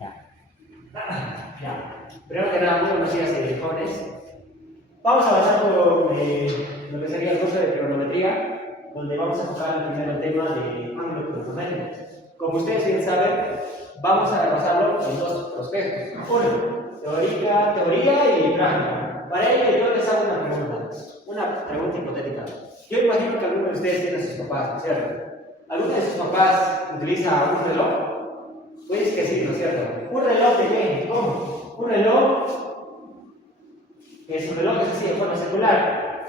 Ya. Primero que nada, muy buenos días, jóvenes. Vamos a avanzar por lo que sería el curso de trigonometría, donde vamos a tocar primero el tema de ángulo cromosómico. Como ustedes bien saben, vamos a basarlo en dos aspectos. Uno, teoría y práctica. Para ello, yo les hago una pregunta hipotética. Yo imagino que alguno de ustedes tiene a sus papás, ¿no es cierto? ¿Alguno de sus papás utiliza un reloj? Pues que sí, ¿no es cierto? ¿Un reloj de qué? ¿Cómo? Un reloj que su reloj es así de forma circular,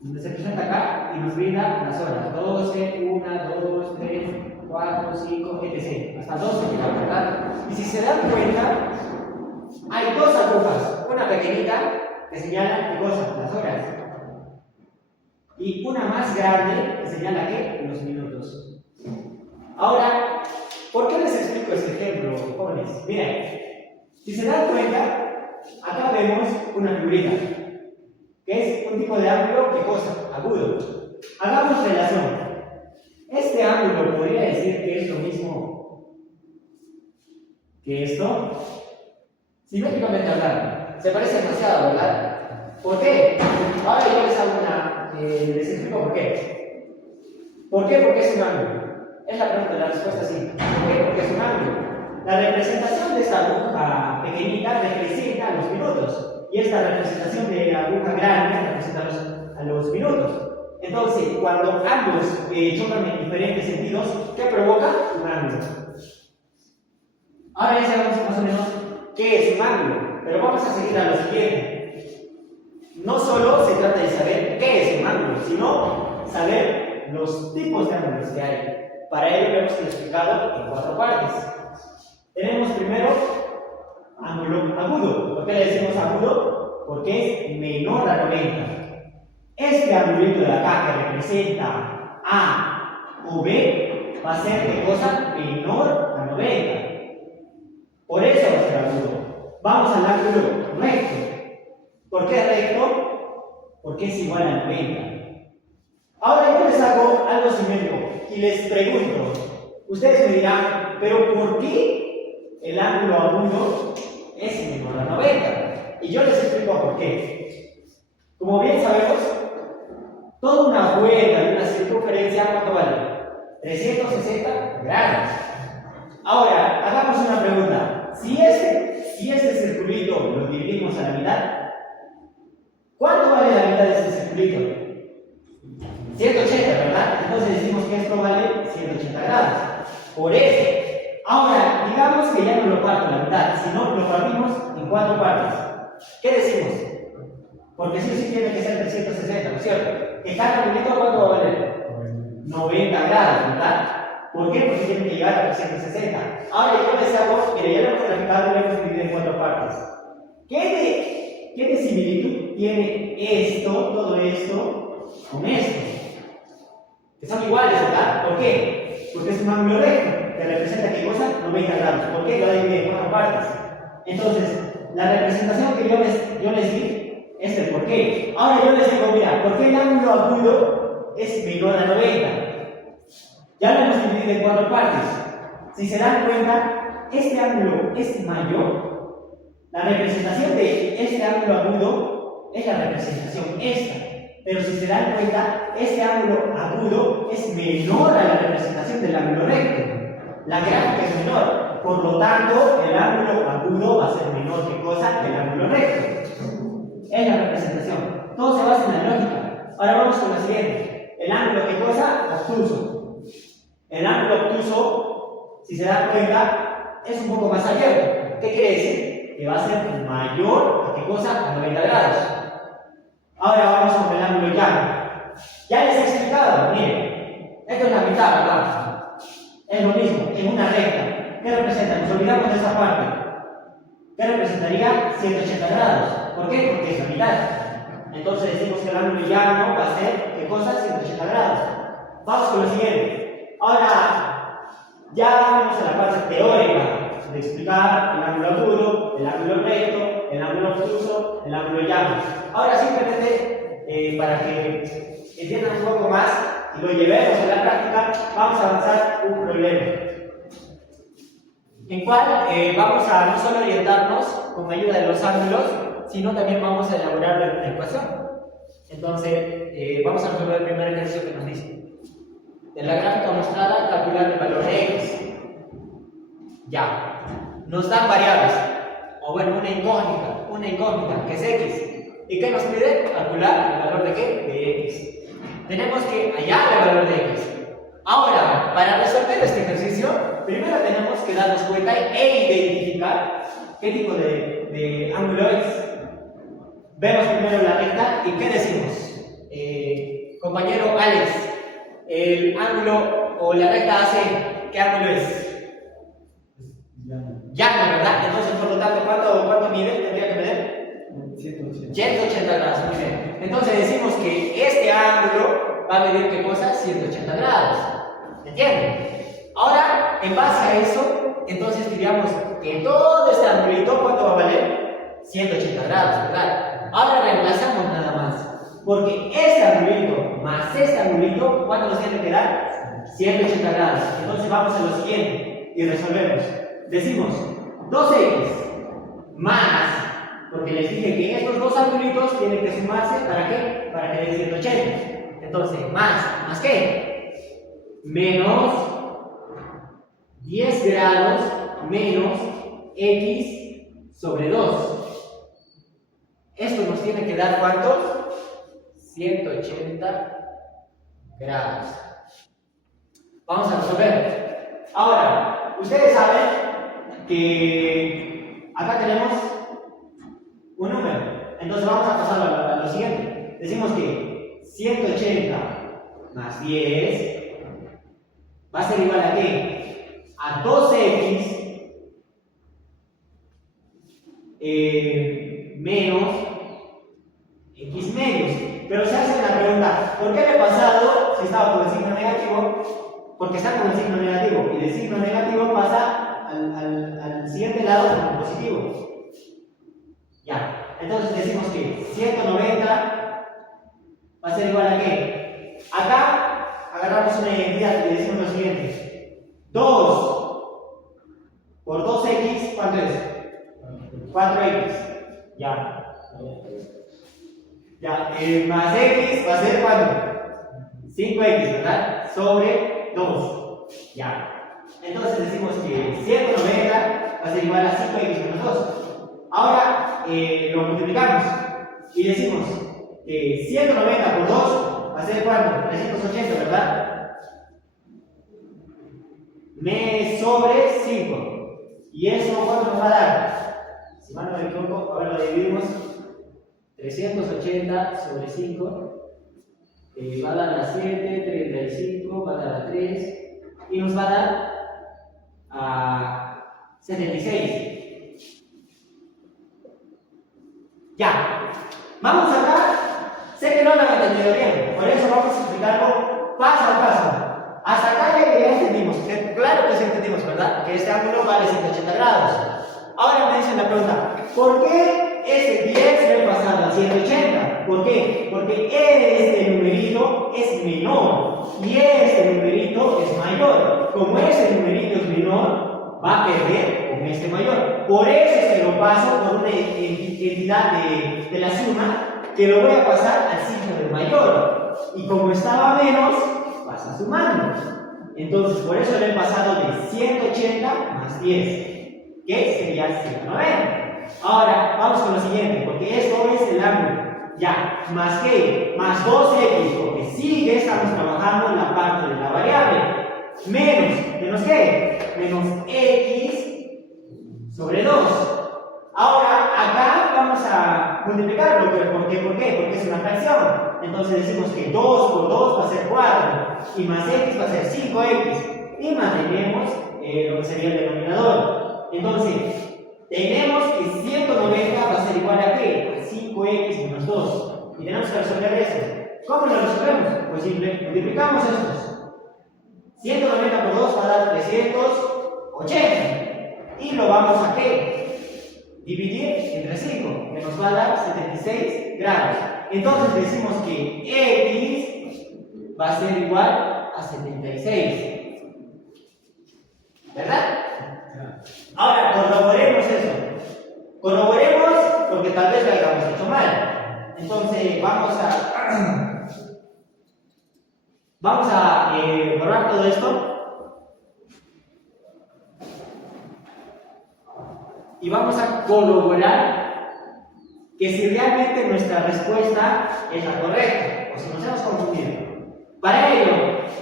donde se presenta acá y nos brinda las horas: 12, 1, 2, 3, 4, 5, etc. Hasta 12, ¿verdad? Y si se dan cuenta, hay dos agujas, una pequeñita que señala qué cosa, las horas, y una más grande que señala qué, los minutos. Ahora, ¿por qué les explico este ejemplo, jóvenes? Miren, si se dan cuenta, acá vemos una figurita, que es un tipo de ángulo, ¿qué cosa? Agudo. Hagamos relación. Este ángulo podría decir que es lo mismo que esto. Simétricamente hablando, se parece demasiado, ¿verdad? ¿Por qué? Ahora yo les hago les explico por qué. ¿Por qué? Porque es un ángulo. Es la pregunta, la respuesta sí. ¿Por qué? Porque es un ángulo. La representación de esta aguja pequeñita representa los minutos, y esta representación de la aguja grande representa a los minutos. Entonces, cuando ambos chocan en diferentes sentidos, ¿qué provoca? Un ángulo. Ahora ya sabemos más o menos qué es un ángulo, pero vamos a seguir a lo siguiente. No solo se trata de saber qué es un ángulo, sino saber los tipos de ángulos que hay. Para ello lo hemos explicado en 4 partes. Tenemos primero ángulo agudo. ¿Por qué le decimos agudo? Porque es menor a 90. Este ángulo de acá que representa A o B va a ser ¿qué cosa? Menor a 90. Por eso va a ser agudo. Vamos al ángulo recto. ¿Por qué recto? Porque es igual a 90. Ahora yo les hago algo simétrico y les pregunto. Ustedes me dirán, ¿pero por qué el ángulo agudo es menor a 90? Y yo les explico por qué. Como bien sabemos, toda una vuelta de una circunferencia, ¿cuánto vale? 360 grados. Ahora, hagamos una pregunta. Si este circulito lo dividimos a la mitad, ¿cuánto vale la mitad de este circulito? 180, ¿verdad? Entonces decimos que esto vale 180 grados. Por eso. Ahora, digamos que ya no lo parto la mitad, sino lo partimos en 4 partes. ¿Qué decimos? Porque sí tiene que ser 360, ¿no es cierto? Que cada ángulo, ¿cuánto va a valer? 90 grados, ¿verdad? ¿Por qué? Porque tiene que llegar a 360. Ahora yo les hago, que ya lo hemos graficado y lo hemos dividido en 4 partes. ¿Qué de similitud tiene esto, todo esto, con esto? Que son iguales, ¿verdad? ¿Por qué? Porque es un ángulo recto que representa ¿qué cosa? 90 grados. ¿Por qué? Lo dividí en 4 partes. Entonces, la representación que yo les di es el por qué. Ahora yo les digo, mira, ¿por qué el ángulo agudo es menor a 90? Ya lo hemos dividido en 4 partes. Si se dan cuenta, este ángulo es mayor. La representación de este ángulo agudo es la representación esta. Pero si se dan cuenta, este ángulo agudo es menor a la representación del ángulo recto. La gráfica es menor. Por lo tanto, el ángulo agudo va a ser menor que cosa que el ángulo recto. Es la representación. Todo se basa en la lógica. Ahora vamos con la siguiente. El ángulo ¿qué cosa? Obtuso. El ángulo obtuso, si se dan cuenta, es un poco más abierto. ¿Qué quiere decir? Que va a ser mayor a qué cosa? A 90 grados. Ahora vamos con el ángulo llano. Ya les he explicado, miren, esto es la mitad, ¿verdad? Es lo mismo, en una recta. ¿Qué representa? Nos olvidamos de esa parte. ¿Qué representaría? 180 grados. ¿Por qué? Porque es la mitad. Entonces decimos que el ángulo llano va a ser, ¿qué cosa? 180 grados. Vamos con lo siguiente. Ahora, ya vamos a la parte teórica de explicar el ángulo agudo, el ángulo recto, el ángulo obtuso, el ángulo llano. Ahora simplemente, para que entiendan un poco más y lo llevemos a la práctica, vamos a avanzar un problema. en cual vamos a no solo orientarnos con ayuda de los ángulos, sino también vamos a elaborar la ecuación. Entonces, vamos a resolver el primer ejercicio que nos dice. De la gráfica mostrada, calcular el valor de x. Ya, nos dan variables, o bueno, una incógnita, que es x. ¿Y qué nos pide? Calcular el valor de qué? De x. Tenemos que hallar el valor de x. Ahora, para resolver este ejercicio, primero tenemos que darnos cuenta e identificar qué tipo de ángulo es. Vemos primero la recta y ¿qué decimos? Compañero Alex, el ángulo o la recta AC, ¿qué ángulo es? Llano, ¿verdad? Entonces, por lo tanto, ¿cuánto mide? ¿Tendría que medir? 180 grados, muy bien. Entonces decimos que este ángulo va a medir ¿qué cosa? 180 grados. ¿Entienden? Ahora, en base a eso, entonces diríamos que todo este angulito, ¿cuánto va a valer? 180 grados, ¿verdad? Ahora reemplazamos nada más. Porque este angulito más este angulito, ¿cuánto nos tiene que dar? 180 grados. Entonces vamos a lo siguiente y resolvemos. Decimos 2x más, porque les dije que estos dos angulitos tienen que sumarse, ¿para qué? Para que den 180. Entonces, ¿más qué? Menos 10 grados menos x sobre 2. Esto nos tiene que dar ¿cuántos? 180 grados. Vamos a resolver. Ahora, ustedes saben que acá tenemos un número. Entonces vamos a pasar a lo siguiente. Decimos que 180 más 10 va a ser igual a ¿qué? A 2x menos x medios. Pero se hace la pregunta, ¿por qué en el pasado si estaba con el signo negativo? Porque está con el signo negativo y del signo negativo pasa al siguiente lado como positivo. Ya, entonces decimos que 190 va a ser igual a ¿qué? Acá agarramos una identidad y decimos lo siguiente: 2 por 2x, ¿cuánto es? 4x. Ya. Más x va a ser ¿cuánto? 5x, ¿verdad? Sobre 2. Ya. Entonces decimos que 190 va a ser igual a 5x menos 2. Ahora lo multiplicamos y decimos que 190 por 2 va a ser ¿cuánto? 380, ¿verdad? Sobre 5. ¿Y eso cuánto nos va a dar? Si mal no me equivoco, ahora lo dividimos. 380 sobre 5 va a dar a 7, 35, va a dar a 3 y nos va a dar a 76. Ya, vamos acá. Sé que no lo han entendido bien, por eso vamos a explicarlo paso a paso. Hasta acá ya entendimos, claro que sí entendimos, ¿verdad? Que este ángulo vale 180 grados. Ahora me dicen la pregunta, ¿por qué ese 10 lo he pasado a 180? ¿Por qué? Porque este numerito es menor y este numerito es mayor. Como ese numerito es menor, va a perder con este mayor. Por eso se lo paso por una entidad de la suma que lo voy a pasar al signo del mayor. Y como estaba menos, pasa sumando. Entonces, por eso lo he pasado de 180 más 10, que sería 190. Ahora, vamos con lo siguiente, porque esto es el ángulo. Ya, más qué, más 2x, porque sigue, estamos trabajando en la parte de la variable. Menos qué, menos x sobre 2. Ahora, acá vamos a multiplicarlo. ¿Por qué? Porque es una fracción. Entonces decimos que 2 por 2 va a ser 4, y más x va a ser 5x. Y mantenemos lo que sería el denominador. Entonces, tenemos que 190 va a ser igual a ¿qué? A 5x menos 2. Y tenemos que resolver eso. ¿Cómo lo resolvemos? Pues simple, multiplicamos estos. 190 por 2 va a dar 380. Y lo vamos a ¿qué? Dividir entre 5, que nos va a dar 76 grados. Entonces decimos que x va a ser igual a 76. ¿Verdad? Entonces vamos a borrar todo esto y vamos a corroborar que si realmente nuestra respuesta es la correcta o si nos hemos confundido. Para ello,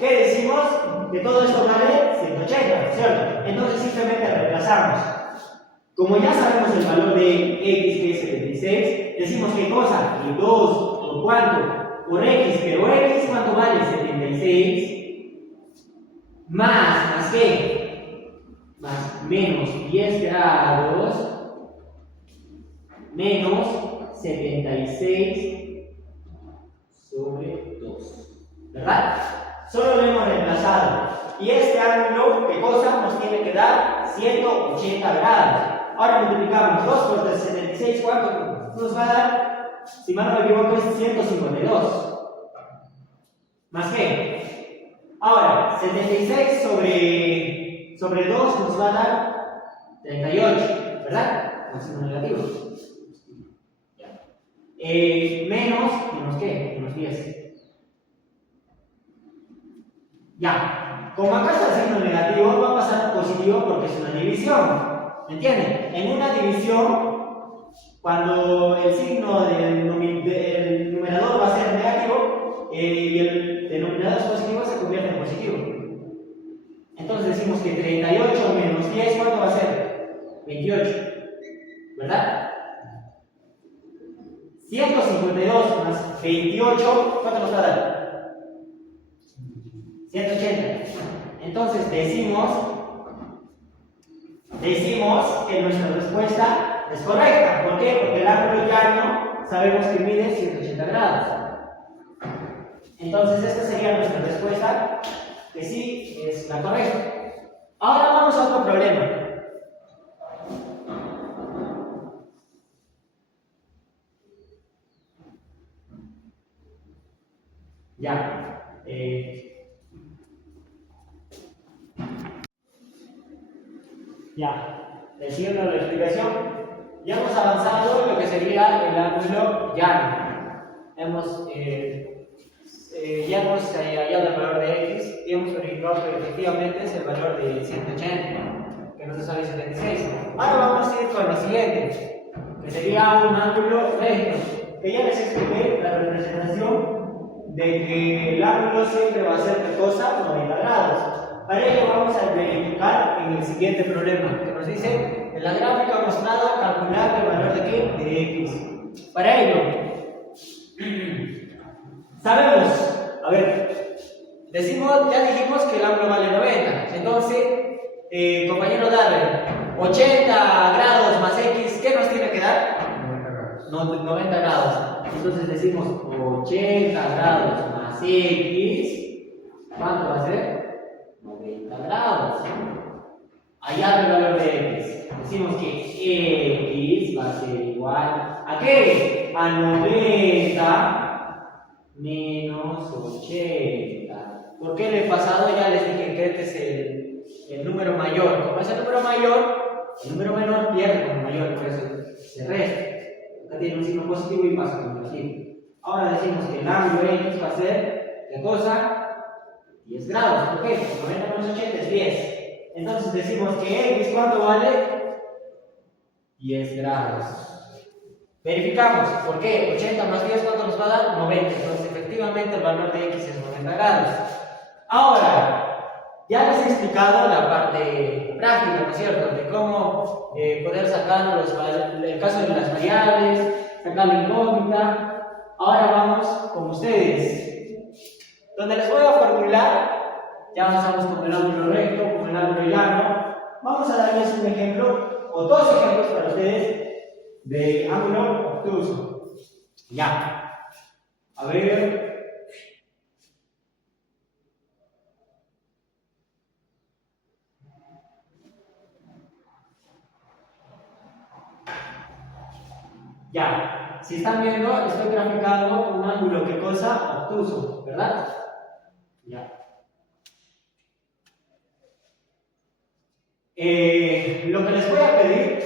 ¿qué decimos? Que todo esto vale 180, ¿cierto? Entonces simplemente reemplazamos. Como ya sabemos el valor de x, que es 76, decimos qué cosa, que 2 por cuánto, por x, pero x, ¿cuánto vale? 76, más qué, más menos 10 grados, menos 76 sobre 2, ¿verdad? Solo lo hemos reemplazado. Y este ángulo, ¿qué cosa? Nos tiene que dar 180 grados. Ahora multiplicamos 2 por 76, ¿cuánto nos va a dar? Si mal no me equivoco, es 152. ¿Más qué? Ahora, 76 sobre 2 nos va a dar 38, ¿verdad? Con signo negativo. Menos qué? Menos 10. Ya, como acá está el signo negativo, va a pasar positivo porque es una división. ¿Me entienden? En una división, cuando el signo del numerador va a ser negativo y el denominador es positivo, se convierte en positivo. Entonces decimos que 38 menos 10, ¿cuánto va a ser? 28, ¿verdad? 152 más 28, ¿cuánto nos va a dar? 180. Entonces decimos que nuestra respuesta es correcta. ¿Por qué? Porque el ángulo llano sabemos que mide 180 grados. Entonces esta sería nuestra respuesta, que sí es la correcta. Ahora vamos a otro problema. Ya. Siguiendo la explicación, ya hemos avanzado en lo que sería el ángulo llano. Ya hemos hallado el valor de x y hemos verificado que efectivamente es el valor de 180, que nos sale 76. Ahora vamos a ir con lo siguiente, que sería un ángulo recto, que ya les expliqué la representación de que el ángulo siempre va a ser ¿qué cosa? 90 grados. Para ello vamos a verificar en el siguiente problema, que nos dice, en la gráfica mostrada, calcular el valor de ¿qué? De x. Para ello, sabemos, a ver, ya dijimos que el ángulo vale 90, entonces, compañero Darren, 80 grados más x, ¿qué nos tiene que dar? 90 grados. Entonces decimos 80 grados más x, ¿cuánto va a ser? 90 grados. Hallar el valor de x. Decimos que x va a ser igual ¿a qué? A 90 menos 80. ¿Por qué en el pasado ya les dije que este es el número mayor? Como es el número mayor, el número menor pierde con el mayor, por eso se resta. Acá tiene un signo positivo y pasa con negativo. Ahora decimos que el ángulo x va a ser ¿qué cosa? 10 grados. ¿Por qué? 90 menos 80 es 10. Entonces decimos que x, ¿cuánto vale? 10 grados. Verificamos. ¿Por qué? 80 más 10, ¿cuánto nos va a dar? 90. Entonces, efectivamente, el valor de x es 90 grados. Ahora, ya les he explicado la parte práctica, ¿no es cierto? De cómo poder sacar el caso de las variables, sacar la incógnita. Ahora vamos con ustedes, donde les voy a formular, ya avanzamos con el ángulo recto, con el ángulo llano. Vamos a darles un ejemplo, o dos ejemplos para ustedes, de ángulo obtuso. Ya. A ver. Ya. Si están viendo, estoy graficando un ángulo, ¿qué cosa? Obtuso, ¿verdad? Ya. Lo que les voy a pedir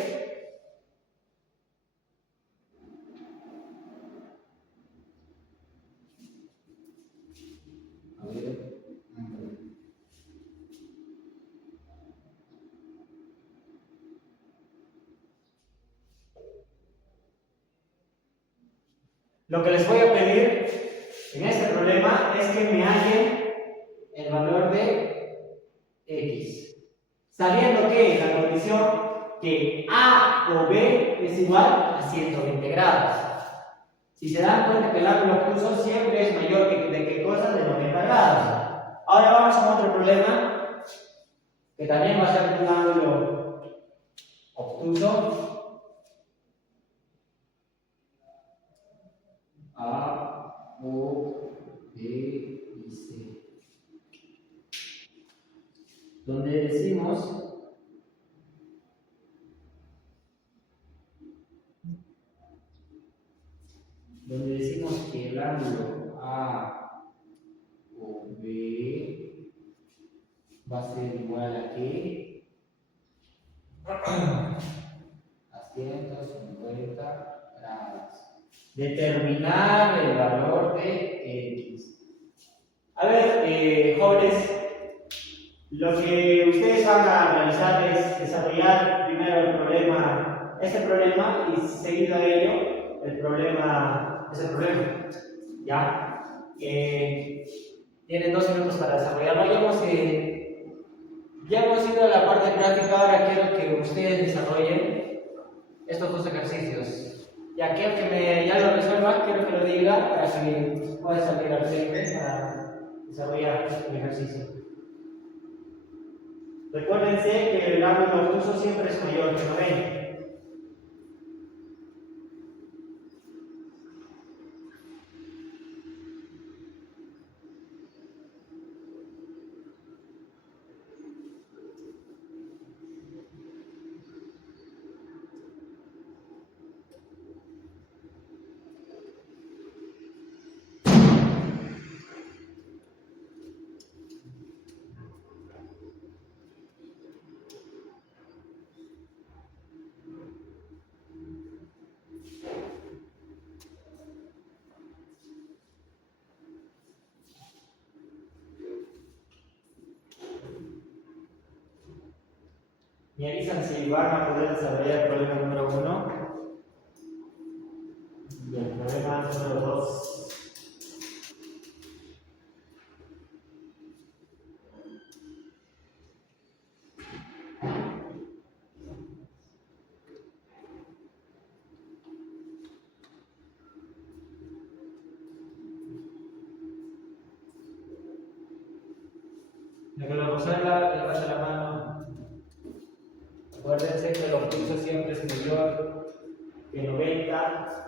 Lo que les voy a pedir en este problema es que me hallen el valor de x, sabiendo que la condición que a o b es igual a 120 grados. Si se dan cuenta que el ángulo obtuso siempre es mayor que de qué cosa, de 90 grados. Ahora vamos con otro problema que también va a ser un ángulo obtuso. A, O, B y C. Donde decimos que el ángulo A o B va a ser igual a ¿qué? A 150 grados. Determinar el valor de x. A ver, jóvenes, lo que ustedes van a realizar es desarrollar primero el problema, este problema, y seguido a ello, el problema, ese problema. ¿Ya? Tienen 2 minutos para desarrollarlo. Ya hemos ido a la parte práctica, ahora quiero que ustedes desarrollen estos 2 ejercicios. Ya quiero que ya lo resuelva, quiero que lo diga para que pueda salir al frente para desarrollar el ejercicio. Recuérdense que el ángulo obtuso siempre es mayor que 90. Me avisan si van a poder desarrollar el problema número 1 y el problema número 2. El que lo resuelva, levante la mano. Acuérdense que el obtuso siempre es mayor que 90.